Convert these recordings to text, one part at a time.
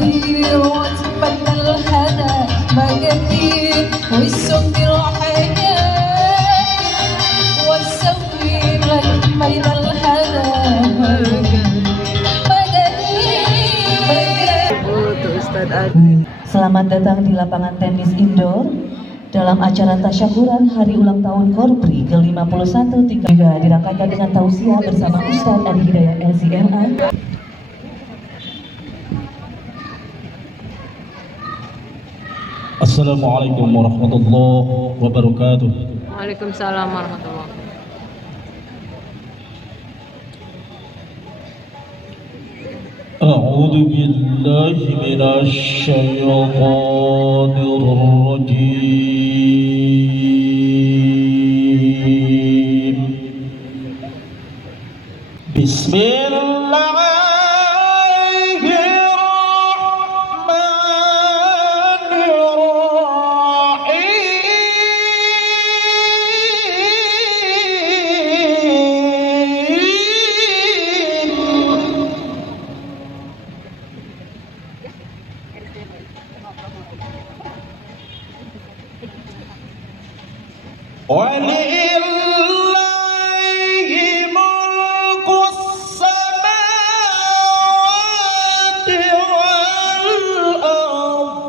والسوير وتبنى الهدى ما كثير والسكر حياتي والسوير لتبنى الهدى ما كثير. Selamat datang di lapangan tenis indoor dalam acara tasyakuran Hari Ulang Tahun Korpri ke-51 juga dirangkaikan dengan tausiah bersama Ustadz Adi Hidayat LCMA. Assalamualaikum warahmatullahi wabarakatuh. Waalaikumsalam warahmatullahi wabarakatuh. A'udzu billahi minasy syaithanir rajim. Bismillahirrahmanirrahim. Walillahi mulkus samawati wal ardh.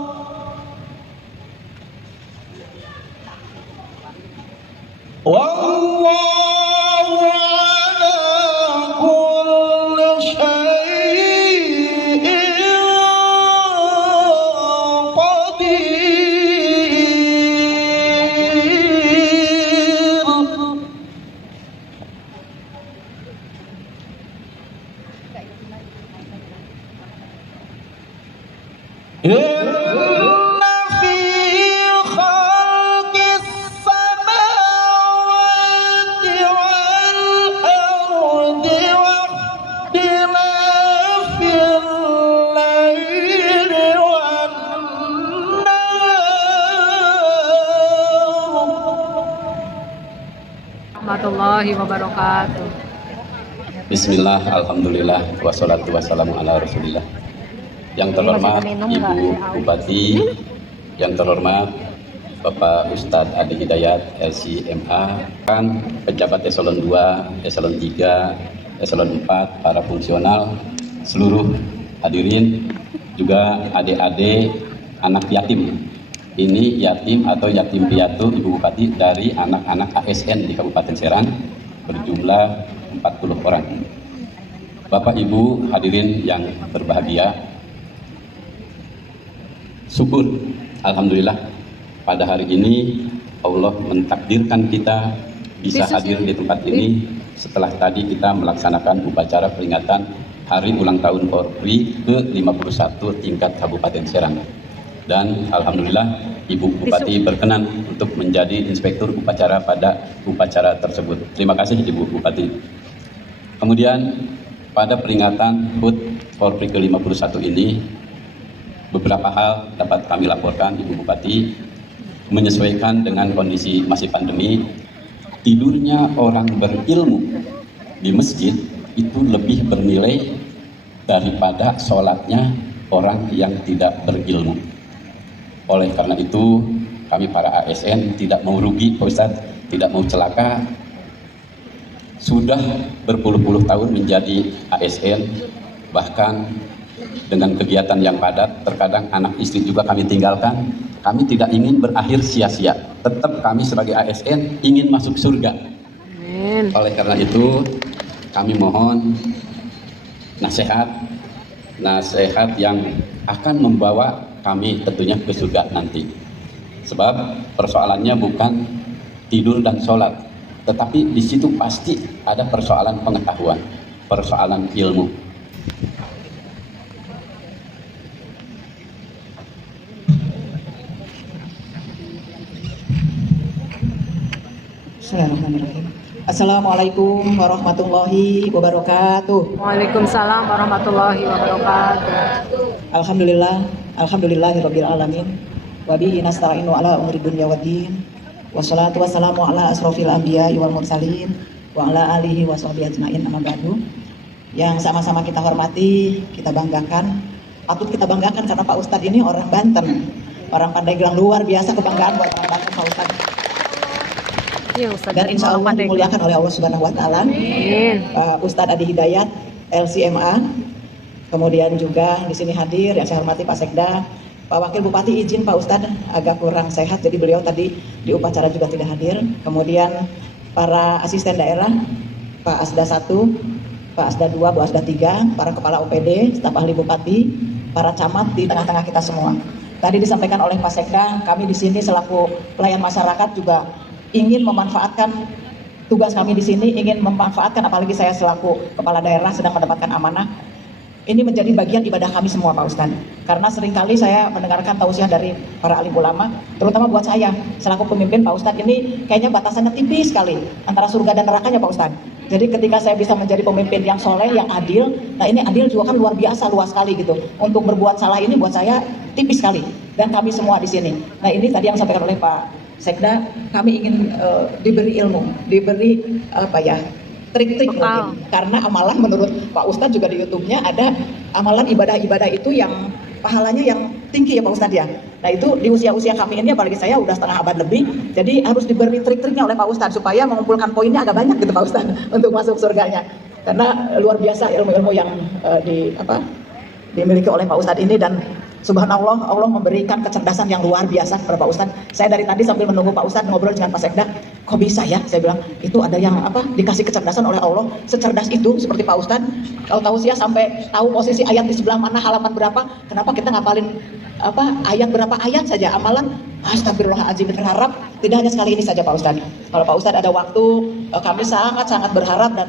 Wallahu ala kulli syai'in qadir. Inna fi khalqis samawati wal ardi wa ikhtilafil laili wan nahar. Warahmatullahi wabarakatuh. Bismillah, alhamdulillah, wassalatu wassalamu ala rasulillah. Yang terhormat Ibu Bupati, yang terhormat Bapak Ustadz Adi Hidayat LCMA, kan pejabat eselon 2, eselon 3, eselon 4, para fungsional, seluruh hadirin, juga adik-adik anak yatim. Ini yatim atau yatim piatu Ibu Bupati dari anak-anak ASN di Kabupaten Serang berjumlah 40 orang. Bapak Ibu hadirin yang berbahagia, syukur, alhamdulillah pada hari ini Allah mentakdirkan kita bisa hadir di tempat ini setelah tadi kita melaksanakan upacara peringatan Hari Ulang Tahun Korpri ke-51 tingkat Kabupaten Serang. Dan alhamdulillah Ibu Bupati berkenan untuk menjadi inspektur upacara pada upacara tersebut. Terima kasih Ibu Bupati. Kemudian pada peringatan HUT Korpri ke-51 ini, beberapa hal dapat kami laporkan Ibu Bupati. Menyesuaikan dengan kondisi masih pandemi, tidurnya orang berilmu di masjid itu lebih bernilai daripada sholatnya orang yang tidak berilmu. Oleh karena itu kami para ASN tidak mau rugi Pak Ustadz, tidak mau celaka. Sudah berpuluh-puluh tahun menjadi ASN, bahkan dengan kegiatan yang padat, terkadang anak istri juga kami tinggalkan. Kami tidak ingin berakhir sia-sia. Tetap kami sebagai ASN ingin masuk surga. Amin. Oleh karena itu, kami mohon nasihat yang akan membawa kami tentunya ke surga nanti. Sebab persoalannya bukan tidur dan sholat, tetapi di situ pasti ada persoalan pengetahuan, persoalan ilmu. Bismillahirrahmanirrahim. Assalamualaikum warahmatullahi wabarakatuh. Waalaikumsalam warahmatullahi wabarakatuh. Alhamdulillahirabbil alamin. Wa bihi nasta'inu ala umuri dunya waddin. Wassalatu wassalamu ala asrofil anbiya'i wal mursalin wa ala alihi wa sahbihi ajmain, amma ba'du. Yang sama-sama kita hormati, kita banggakan, patut kita banggakan karena Pak Ustadz ini orang Banten, orang Pandeglang, luar biasa kebanggaan buat orang Banten Pak Ustadz. Iya, Ustaz. Dan insya Allah dimuliakan oleh Allah Subhanahu Wa Taala. Amin. Ustadz Adi Hidayat, LCMA, kemudian juga di sini hadir yang saya hormati Pak Sekda, Pak Wakil Bupati izin Pak Ustadz agak kurang sehat, jadi beliau tadi di upacara juga tidak hadir. Kemudian para asisten daerah, Pak Asda 1, Pak Asda 2, Bu Asda 3, para kepala OPD, staf ahli Bupati, para camat di tengah-tengah kita semua. Tadi disampaikan oleh Pak Sekda, kami di sini selaku pelayan masyarakat juga ingin memanfaatkan tugas kami di sini, ingin memanfaatkan, apalagi saya selaku kepala daerah sedang mendapatkan amanah. Ini menjadi bagian ibadah kami semua Pak Ustadz. Karena seringkali saya mendengarkan tausiah dari para alim ulama, terutama buat saya selaku pemimpin Pak Ustadz, ini kayaknya batasannya tipis sekali antara surga dan nerakanya Pak Ustadz. Jadi ketika saya bisa menjadi pemimpin yang soleh, yang adil, nah ini adil juga kan luar biasa, luas sekali gitu. Untuk berbuat salah ini buat saya tipis sekali. Dan kami semua di sini. Nah ini tadi yang disampaikan oleh Pak Sekda, kami ingin diberi ilmu, diberi trik-trik mungkin. Karena amalan menurut Pak Ustadz juga di YouTube-nya ada amalan ibadah-ibadah itu yang pahalanya yang tinggi ya Pak Ustadz ya. Nah itu di usia-usia kami ini, apalagi saya udah setengah abad lebih, jadi harus diberi trik-triknya oleh Pak Ustadz supaya mengumpulkan poinnya agak banyak gitu Pak Ustadz untuk masuk surganya. Karena luar biasa ilmu-ilmu yang dimiliki oleh Pak Ustadz ini, dan subhanallah Allah memberikan kecerdasan yang luar biasa kepada Pak Ustadz. Saya dari tadi sambil menunggu Pak Ustadz ngobrol dengan Pak Sekda, kok bisa ya? Saya bilang itu ada yang dikasih kecerdasan oleh Allah, secerdas itu seperti Pak Ustadz. Kalau tahu sih sampai tahu posisi ayat di sebelah mana, halaman berapa, kenapa kita ngapalin ayat berapa ayat saja amalan. Astagfirullahaladzim, berharap tidak hanya sekali ini saja Pak Ustadz. Kalau Pak Ustadz ada waktu, kami sangat-sangat berharap dan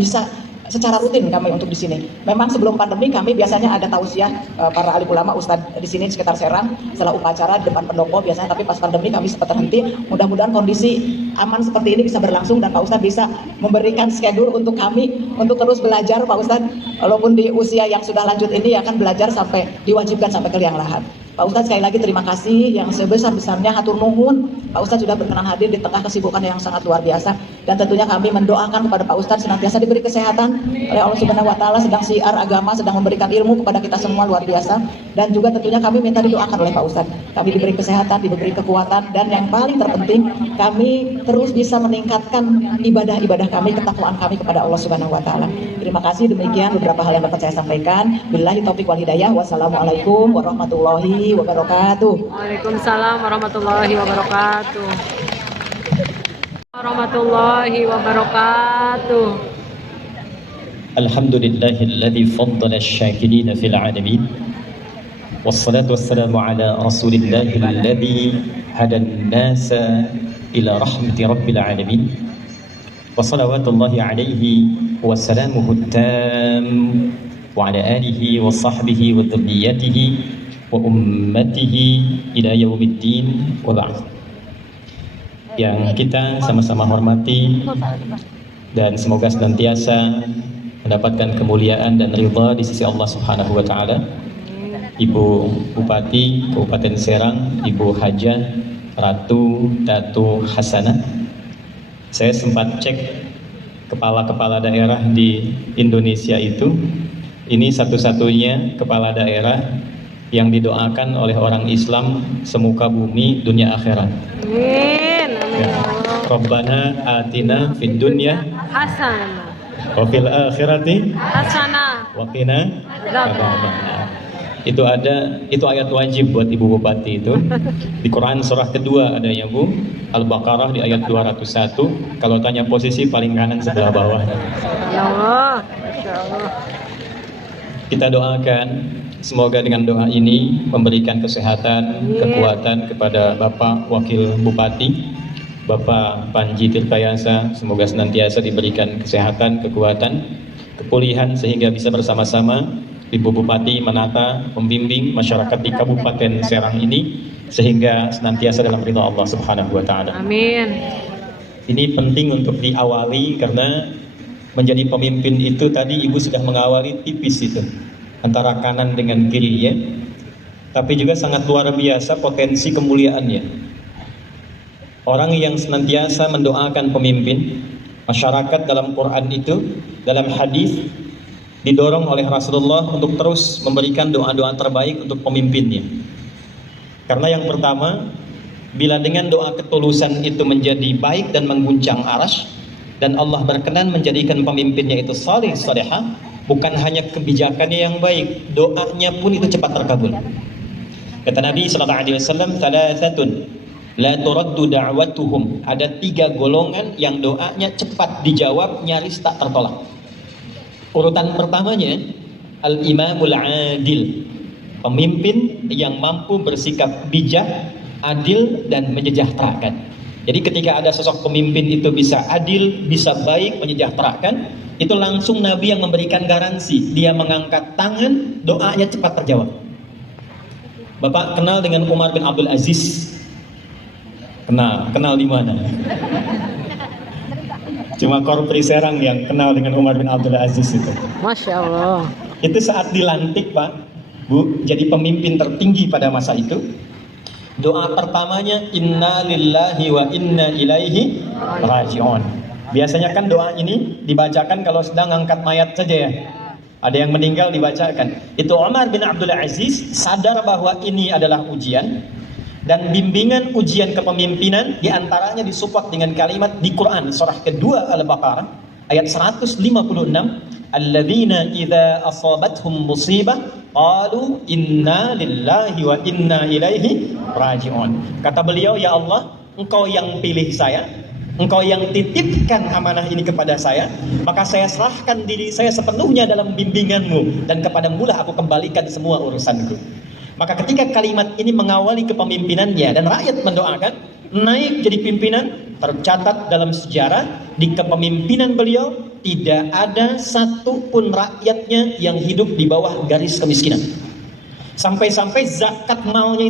bisa secara rutin kami untuk di sini. Memang sebelum pandemi kami biasanya ada tausiah para alim ulama Ustadz di sini di sekitar Serang setelah upacara di depan pendopo biasanya, tapi pas pandemi kami sempat terhenti. Mudah-mudahan kondisi aman seperti ini bisa berlangsung dan Pak Ustadz bisa memberikan schedule untuk kami untuk terus belajar Pak Ustadz. Walaupun di usia yang sudah lanjut ini akan belajar sampai diwajibkan sampai ke liang lahat. Pak Ustadz sekali lagi terima kasih yang sebesar-besarnya, hatur nuhun. Pak Ustadz sudah berkenan hadir di tengah kesibukan yang sangat luar biasa, dan tentunya kami mendoakan kepada Pak Ustadz senantiasa diberi kesehatan oleh Allah Subhanahu Wa Taala, sedang siar agama, sedang memberikan ilmu kepada kita semua luar biasa, dan juga tentunya kami minta didoakan oleh Pak Ustadz. Kami diberi kesehatan, diberi kekuatan, dan yang paling terpenting kami terus bisa meningkatkan ibadah-ibadah kami, ketakwaan kami kepada Allah Subhanahu Wa Taala. Terima kasih, demikian beberapa hal yang dapat saya sampaikan. Billahi taufiq wal hidayah. Wassalamualaikum warahmatullahi wabarakatuh. Waalaikumsalam warahmatullahi wabarakatuh. Warahmatullahi wabarakatuh. Alhamdulillahilladzi faddala asy-syakirina fil 'alamin. Wassalatu wassalamu ala Rasulillahilladzi hadan nasa ila rahmati rabbil 'alamin. Wa salawatullahi alaihi wa salamuhu tam wa ala alihi wa sahbihi wa dzurriyyatihi wa ummatihi ila yaumiddin wa ba'd. Yang kita sama-sama hormati dan semoga senantiasa mendapatkan kemuliaan dan ridha di sisi Allah Subhanahu wa taala, Ibu Bupati Kabupaten Serang, Ibu Hajah Ratu Datu Hasanah. Saya sempat cek kepala-kepala daerah di Indonesia itu, ini satu-satunya kepala daerah yang didoakan oleh orang Islam semuka bumi dunia akhirat. Amin. Ya. Rabbana atina fid dunya Hasanah. wa fil akhirati Hasanah. wa qina adzabannar. Itu ayat wajib buat Ibu Bupati itu. Di Quran surah kedua adanya Bu, Al-Baqarah di ayat 201. Kalau tanya posisi paling kanan sebelah bawah. Ya Allah. Masya Allah. Kita doakan semoga dengan doa ini memberikan kesehatan, kekuatan kepada Bapak Wakil Bupati, Bapak Panji Tirtayasa. Semoga senantiasa diberikan kesehatan, kekuatan, kepulihan sehingga bisa bersama-sama Ibu Bupati menata, membimbing masyarakat di Kabupaten Serang ini sehingga senantiasa dalam ridha Allah Subhanahu wa taala. Amin. Ini penting untuk diawali karena menjadi pemimpin itu tadi Ibu sudah mengawali tipis itu antara kanan dengan kiri ya. Tapi juga sangat luar biasa potensi kemuliaannya. Orang yang senantiasa mendoakan pemimpin, masyarakat dalam Quran itu, dalam hadis didorong oleh Rasulullah untuk terus memberikan doa-doa terbaik untuk pemimpinnya. Karena yang pertama, bila dengan doa ketulusan itu menjadi baik dan mengguncang arasy, dan Allah berkenan menjadikan pemimpinnya itu salih salihah, bukan hanya kebijakannya yang baik, doanya pun itu cepat terkabul. Kata Nabi SAW, thalathatun la turaddu da'watuhum. Ada 3 golongan yang doanya cepat dijawab, nyaris tak tertolak. Urutan pertamanya, al-imamul adil, pemimpin yang mampu bersikap bijak, adil, dan menyejahterakan. Jadi ketika ada sosok pemimpin itu bisa adil, bisa baik, menyejahterakan, itu langsung Nabi yang memberikan garansi. Dia mengangkat tangan, doanya cepat terjawab. Bapak kenal dengan Umar bin Abdul Aziz? Kenal di mana? Cuma Korpri Serang yang kenal dengan Umar bin Abdul Aziz itu. Masya Allah. Itu saat dilantik, Pak, Bu, jadi pemimpin tertinggi pada masa itu. Doa pertamanya, inna lillahi wa inna ilaihi raji'un. Biasanya kan doa ini dibacakan kalau sedang angkat mayat saja ya. Ada yang meninggal dibacakan. Itu Umar bin Abdul Aziz sadar bahwa ini adalah ujian. Dan bimbingan ujian kepemimpinan diantaranya disupport dengan kalimat di Quran surah kedua Al-Baqarah ayat 156, alladzina idza asabathum musibah qalu inna lillahi wa inna ilaihi raji'un. Kata beliau, ya Allah, Engkau yang pilih saya, Engkau yang titipkan amanah ini kepada saya, maka saya serahkan diri saya sepenuhnya dalam bimbinganmu, dan kepadamu lah aku kembalikan semua urusanku. Maka ketika kalimat ini mengawali kepemimpinannya dan rakyat mendoakan, naik jadi pimpinan, tercatat dalam sejarah di kepemimpinan beliau tidak ada satupun rakyatnya yang hidup di bawah garis kemiskinan. Sampai-sampai zakat malnya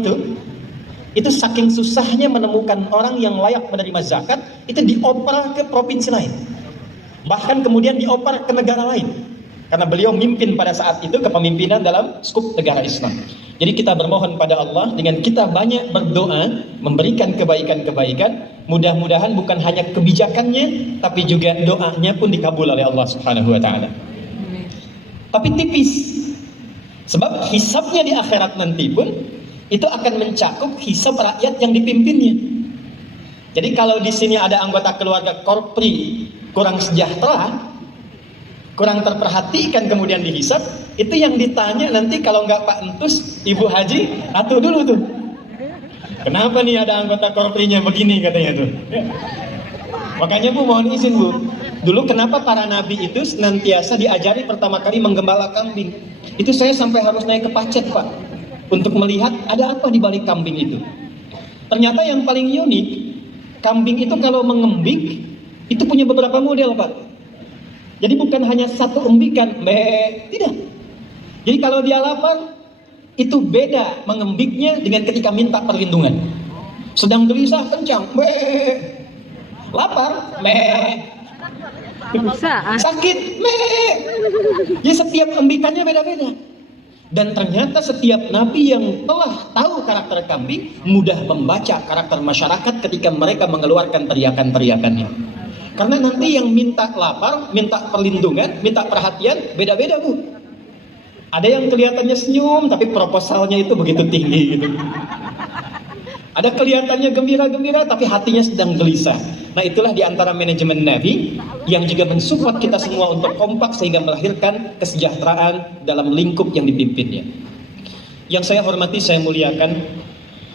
itu saking susahnya menemukan orang yang layak menerima zakat, itu dioper ke provinsi lain, bahkan kemudian dioper ke negara lain, karena beliau mimpin pada saat itu kepemimpinan dalam skup negara Islam. Jadi kita bermohon pada Allah dengan kita banyak berdoa, memberikan kebaikan-kebaikan, mudah-mudahan bukan hanya kebijakannya, tapi juga doanya pun dikabul oleh Allah Subhanahu wa Ta'ala. Tapi tipis, sebab hisabnya di akhirat nanti pun itu akan mencakup hisab rakyat yang dipimpinnya. Jadi kalau di sini ada anggota keluarga Korpri kurang sejahtera, kurang terperhatikan, kemudian dihisab, itu yang ditanya nanti kalau nggak Pak Entus, Ibu Haji, atuh dulu tuh. Kenapa nih ada anggota Korprinya begini katanya tuh. Makanya Bu, mohon izin Bu, dulu kenapa para nabi itu senantiasa diajari pertama kali menggembala kambing. Itu saya sampai harus naik ke Pacet, Pak, untuk melihat ada apa di balik kambing itu. Ternyata yang paling unik, kambing itu kalau mengembik itu punya beberapa model, Pak. Jadi bukan hanya satu embikan, tidak. Jadi kalau dia lapar, itu beda mengembiknya dengan ketika minta perlindungan. Sedang gelisah kencang, lapar, sakit, jadi setiap embikannya beda-beda. Dan ternyata setiap nabi yang telah tahu karakter kambing mudah membaca karakter masyarakat ketika mereka mengeluarkan teriakan-teriakannya. Karena nanti yang minta lapar, minta perlindungan, minta perhatian, beda-beda Bu. Ada yang kelihatannya senyum, tapi proposalnya itu begitu tinggi gitu. Ada kelihatannya gembira-gembira, tapi hatinya sedang gelisah. Nah itulah diantara manajemen Nabi yang juga mensupport kita semua untuk kompak sehingga melahirkan kesejahteraan dalam lingkup yang dipimpinnya. Yang saya hormati, saya muliakan,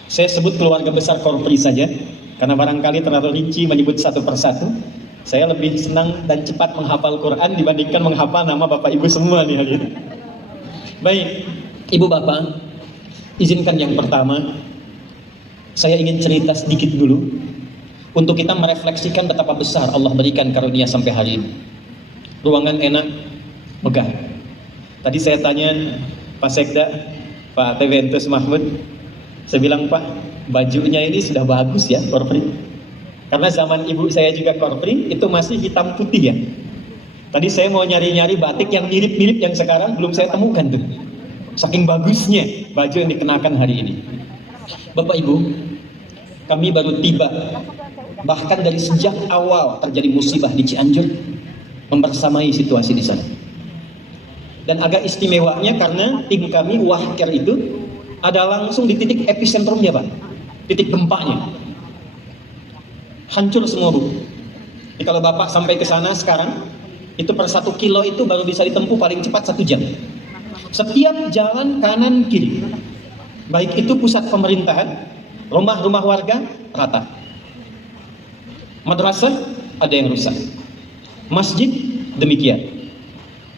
saya sebut keluarga besar Korpri saja, karena barangkali terlalu rinci menyebut satu persatu. Saya lebih senang dan cepat menghafal Quran dibandingkan menghafal nama Bapak Ibu semua nih hari ini. Baik, Ibu Bapak, izinkan yang pertama, saya ingin cerita sedikit dulu untuk kita merefleksikan betapa besar Allah berikan karunia sampai hari ini. Ruangan enak, megah. Tadi saya tanya Pak Sekda, Pak Teventus Mahmud, saya bilang, Pak, bajunya ini sudah bagus ya, Korpri. Karena zaman ibu saya juga Korpri, itu masih hitam putih ya. Tadi saya mau nyari-nyari batik yang mirip-mirip yang sekarang, belum saya temukan tuh. Saking bagusnya baju yang dikenakan hari ini. Bapak Ibu, kami baru tiba, bahkan dari sejak awal terjadi musibah di Cianjur, membersamai situasi di sana. Dan agak istimewanya karena tim kami Wahker itu ada langsung di titik epicentrumnya Pak, titik gempanya. Hancur semua Bu. Jadi kalau Bapak sampai ke sana sekarang, itu per 1 kilo itu baru bisa ditempuh paling cepat 1 jam. Setiap jalan kanan kiri, baik itu pusat pemerintahan, rumah-rumah warga rata. Madrasah ada yang rusak, masjid demikian.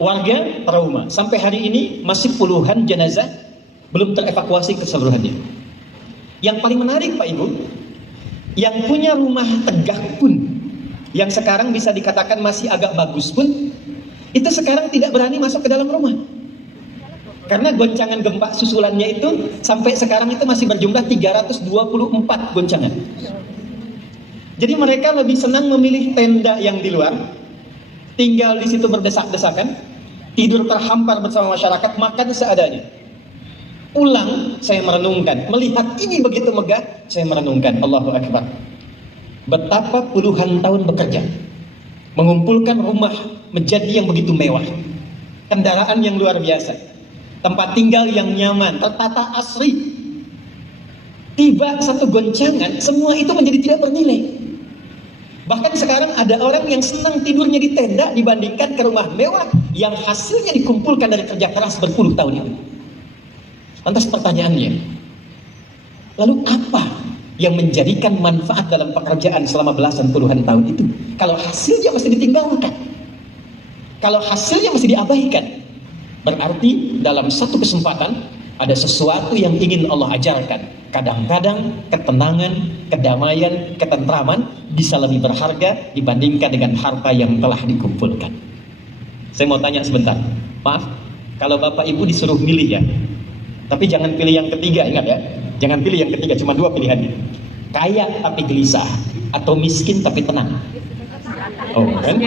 Warga trauma. Sampai hari ini masih puluhan jenazah belum terevakuasi keseluruhannya. Yang paling menarik Pak Ibu, yang punya rumah tegak pun, yang sekarang bisa dikatakan masih agak bagus pun, itu sekarang tidak berani masuk ke dalam rumah. Karena goncangan gempa susulannya itu sampai sekarang itu masih berjumlah 324 goncangan. Jadi mereka lebih senang memilih tenda yang di luar, tinggal di situ berdesak-desakan, tidur terhampar bersama masyarakat, makan seadanya. Pulang saya merenungkan, melihat ini begitu megah, saya merenungkan, Allahu Akbar. Betapa puluhan tahun bekerja, mengumpulkan rumah menjadi yang begitu mewah, kendaraan yang luar biasa, tempat tinggal yang nyaman, tertata asri. Tiba satu goncangan, semua itu menjadi tidak bernilai. Bahkan sekarang ada orang yang senang tidurnya di tenda dibandingkan ke rumah mewah yang hasilnya dikumpulkan dari kerja keras berpuluh tahun itu. Lantas pertanyaannya, lalu apa yang menjadikan manfaat dalam pekerjaan selama belasan puluhan tahun itu? Kalau hasilnya masih ditinggalkan, kalau hasilnya masih diabaikan, berarti dalam satu kesempatan ada sesuatu yang ingin Allah ajarkan. Kadang-kadang ketenangan, kedamaian, ketentraman bisa lebih berharga dibandingkan dengan harta yang telah dikumpulkan. Saya mau tanya sebentar, maaf, kalau Bapak Ibu disuruh milih ya, tapi jangan pilih yang ketiga, ingat ya, jangan pilih yang ketiga, cuma 2 pilihannya. Kaya tapi gelisah, atau miskin tapi tenang. Oh kan?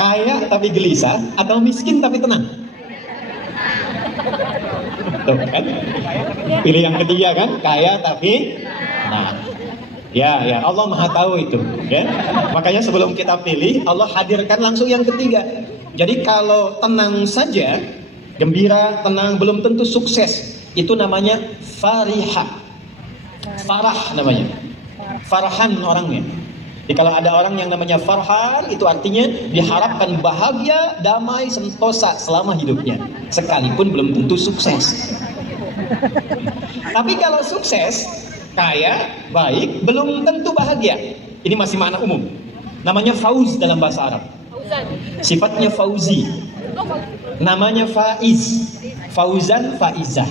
Kaya tapi gelisah, atau miskin tapi tenang. Tuh kan? Pilih yang ketiga kan? Kaya tapi nah. Ya, Allah Maha tahu itu, ya. Makanya sebelum kita pilih, Allah hadirkan langsung yang ketiga. Jadi kalau tenang saja, gembira, tenang, belum tentu sukses. Itu namanya farihah. Farah namanya. Farhan orangnya. Jadi kalau ada orang yang namanya farhan, itu artinya diharapkan bahagia, damai, sentosa selama hidupnya. Sekalipun belum tentu sukses. Tapi kalau sukses, kaya, baik, belum tentu bahagia. Ini masih makna umum. Namanya fauz dalam bahasa Arab. Sifatnya fauzi. Namanya faiz. Fauzan, faizah.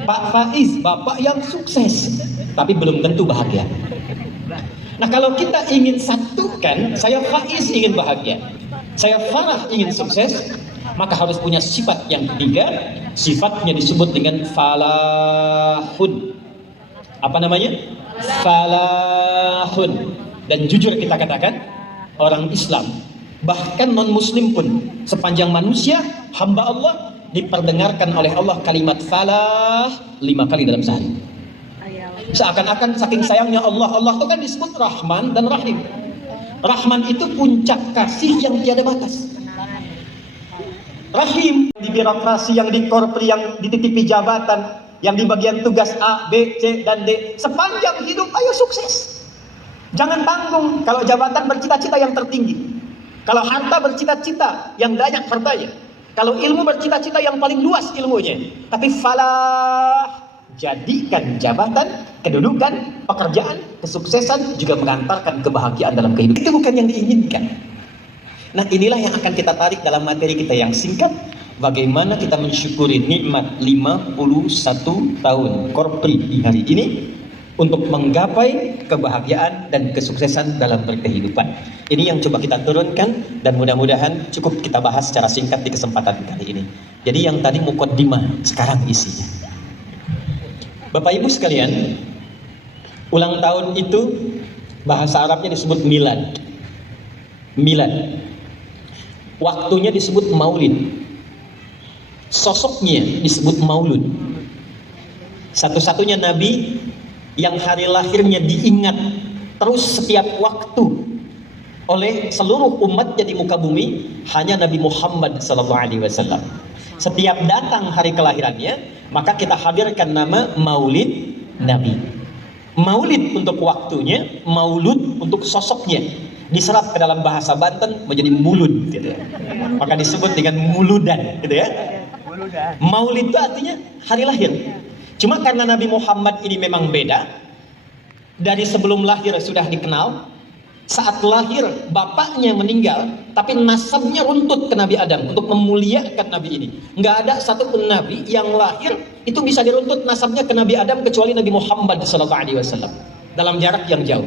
Pak Faiz, bapak yang sukses, tapi belum tentu bahagia. Nah kalau kita ingin satukan, saya Faiz ingin bahagia, saya Farah ingin sukses, maka harus punya sifat yang ketiga. Sifatnya disebut dengan falahun. Apa namanya? Falahun. Dan jujur kita katakan, orang Islam, bahkan non-muslim pun, sepanjang manusia, hamba Allah, diperdengarkan oleh Allah kalimat falah 5 kali dalam sehari. Seakan-akan saking sayangnya Allah itu kan disebut Rahman dan Rahim. Rahman itu puncak kasih yang tiada batas. Rahim di birokrasi, yang di korpri, yang dititipi jabatan, yang di bagian tugas A, B, C, dan D. Sepanjang hidup ayo sukses. Jangan tanggung. Kalau jabatan bercita-cita yang tertinggi. Kalau harta bercita-cita yang banyak hartanya. Kalau ilmu bercita-cita yang paling luas ilmunya. Tapi falah, jadikan jabatan, kedudukan, pekerjaan, kesuksesan juga mengantarkan kebahagiaan dalam kehidupan. Itu bukan yang diinginkan. Nah inilah yang akan kita tarik dalam materi kita yang singkat. Bagaimana kita mensyukuri nikmat 51 tahun korpri di hari ini untuk menggapai kebahagiaan dan kesuksesan dalam berkehidupan. Ini yang coba kita turunkan dan mudah-mudahan cukup kita bahas secara singkat di kesempatan kali ini. Jadi yang tadi muqaddimah, sekarang isinya. Bapak Ibu sekalian, ulang tahun itu bahasa Arabnya disebut milad. Milad. Waktunya disebut maulid. Sosoknya disebut maulud. Satu-satunya nabi yang hari lahirnya diingat terus setiap waktu oleh seluruh umatnya di muka bumi hanya Nabi Muhammad SAW. Setiap datang hari kelahirannya, maka kita hadirkan nama Maulid Nabi. Maulid untuk waktunya, maulud untuk sosoknya. Diserap ke dalam bahasa Banten menjadi mulud, gitu ya. Maka disebut dengan muludan, gitu ya. Maulid itu artinya hari lahir. Cuma karena Nabi Muhammad ini memang beda, dari sebelum lahir sudah dikenal. Saat lahir bapaknya meninggal, tapi nasabnya runtut ke Nabi Adam untuk memuliakan Nabi ini. Nggak ada satupun Nabi yang lahir itu bisa diruntut nasabnya ke Nabi Adam kecuali Nabi Muhammad SAW dalam jarak yang jauh.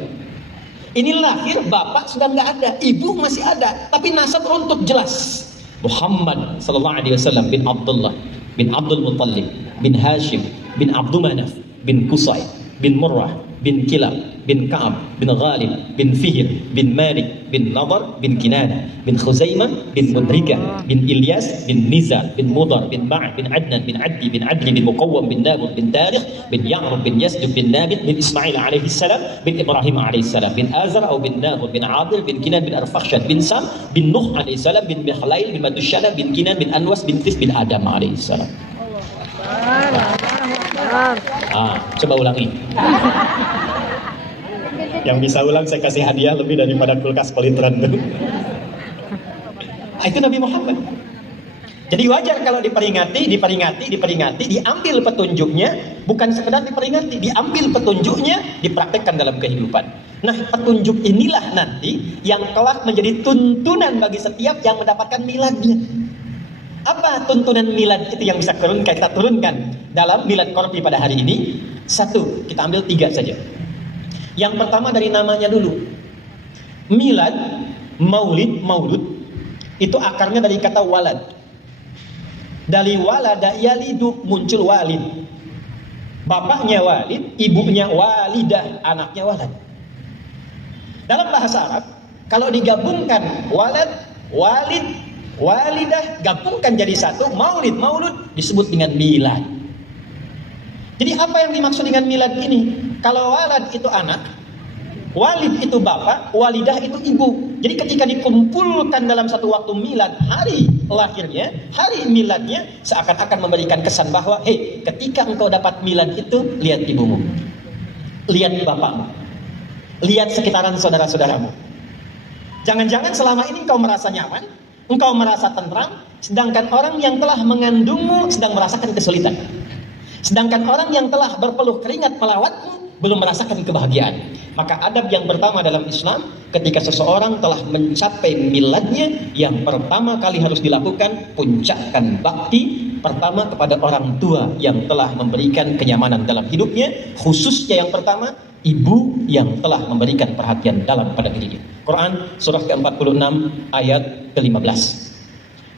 Ini lahir bapak sudah nggak ada, ibu masih ada, tapi nasab runtut jelas. Muhammad SAW bin Abdullah bin Abdul Muttalib bin Hashim bin Abdul Manaf bin Qusay bin Murrah bin Kilab bin Ka'ab bin Ghalib bin Fihr bin Malik bin Nadar bin Kinana bin Khuzaimah bin Mudrikah bin Ilyas bin Nizar bin Mudar bin Ma'ad bin Adnan bin Addi bin Adli bin Muqawwam bin Nabut bin Tarikh bin Ya'rub bin Yasdub bin Nabit bin Ismail alaihi salam bin Ibrahim alaihi salam bin Azar atau bin Nabut bin Adil bin Kinan bin Arfakhshad bin Sam bin Nuh alaihi salam bin Mikhlail bin Matushala bin Kinan bin Anwas bin Tis bin Adam alaihi salam. Coba ulangi. Yang bisa ulang saya kasih hadiah lebih daripada kulkas pelitran itu. Itu Nabi Muhammad. Jadi wajar kalau diperingati, diambil petunjuknya, bukan sekedar diperingati, diambil petunjuknya, dipraktekkan dalam kehidupan. Nah, petunjuk inilah nanti yang kelak menjadi tuntunan bagi setiap yang mendapatkan miladnya. Apa tuntunan milad itu yang bisa kita turunkan dalam milad Korpi pada hari ini? Satu, kita ambil 3 saja. Yang pertama dari namanya dulu. Milad, maulid, maulud itu akarnya dari kata walad. Dari walada yalidu muncul walid. Bapaknya walid, ibunya walidah, anaknya walad. Dalam bahasa Arab, kalau digabungkan walad, walid, walidah, gabungkan jadi satu, maulid, maulud disebut dengan milad. Jadi apa yang dimaksud dengan milad ini? Kalau walad itu anak, walid itu bapak, walidah itu ibu. Jadi ketika dikumpulkan dalam satu waktu milad, hari lahirnya, hari miladnya, seakan-akan memberikan kesan bahwa, hei, ketika engkau dapat milad itu, lihat ibumu, lihat bapakmu, lihat sekitaran saudara-saudaramu. Jangan-jangan selama ini engkau merasa nyaman, engkau merasa tentram, sedangkan orang yang telah mengandungmu sedang merasakan kesulitan. Sedangkan orang yang telah berpeluh keringat melawatmu belum merasakan kebahagiaan. Maka adab yang pertama dalam Islam, ketika seseorang telah mencapai miladnya, yang pertama kali harus dilakukan, puncakkan bakti pertama kepada orang tua yang telah memberikan kenyamanan dalam hidupnya, khususnya yang pertama, ibu yang telah memberikan perhatian dalam pada dirinya. Quran surah ke-46 ayat ke-15.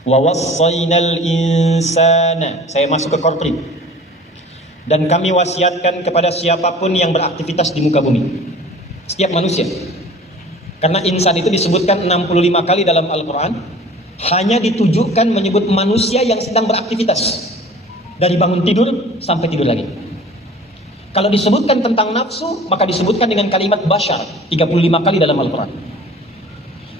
Wa wassaynal insana. Saya masuk ke Korpri. Dan kami wasiatkan kepada siapapun yang beraktivitas di muka bumi, setiap manusia. Karena insan itu disebutkan 65 kali dalam Al-Quran, hanya ditujukan menyebut manusia yang sedang beraktivitas, dari bangun tidur sampai tidur lagi. Kalau disebutkan tentang nafsu, maka disebutkan dengan kalimat bashar 35 kali dalam Al-Quran.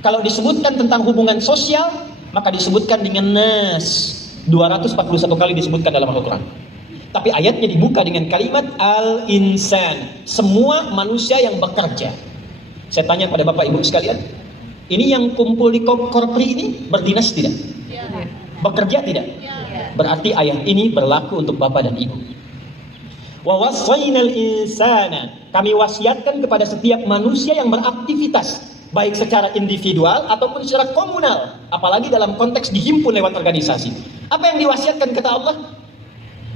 Kalau disebutkan tentang hubungan sosial, maka disebutkan dengan nas 241 kali disebutkan dalam Al-Quran. Tapi ayatnya dibuka dengan kalimat al-insan, semua manusia yang bekerja. Saya tanya pada Bapak Ibu sekalian, ini yang kumpul di Korpri ini berdinas tidak? Bekerja tidak? Berarti ayat ini berlaku untuk Bapak dan Ibu. Wa wassaynal insana, kami wasiatkan kepada setiap manusia yang beraktivitas, baik secara individual ataupun secara komunal, apalagi dalam konteks dihimpun lewat organisasi. Apa yang diwasiatkan kata Allah?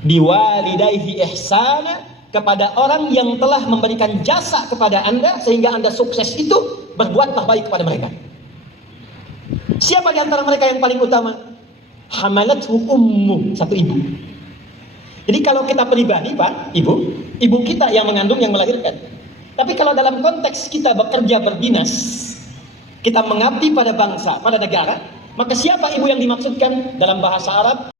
Biwalidayhi ihsana, kepada orang yang telah memberikan jasa kepada Anda sehingga Anda sukses itu, berbuatlah baik kepada mereka. Siapa di antara mereka yang paling utama? Hamalathu ummu, satu ibu. Jadi kalau kita pribadi Pak, ibu kita yang mengandung, yang melahirkan. Tapi kalau dalam konteks kita bekerja berdinas, kita mengabdi pada bangsa, pada negara, maka siapa ibu yang dimaksudkan? Dalam bahasa Arab,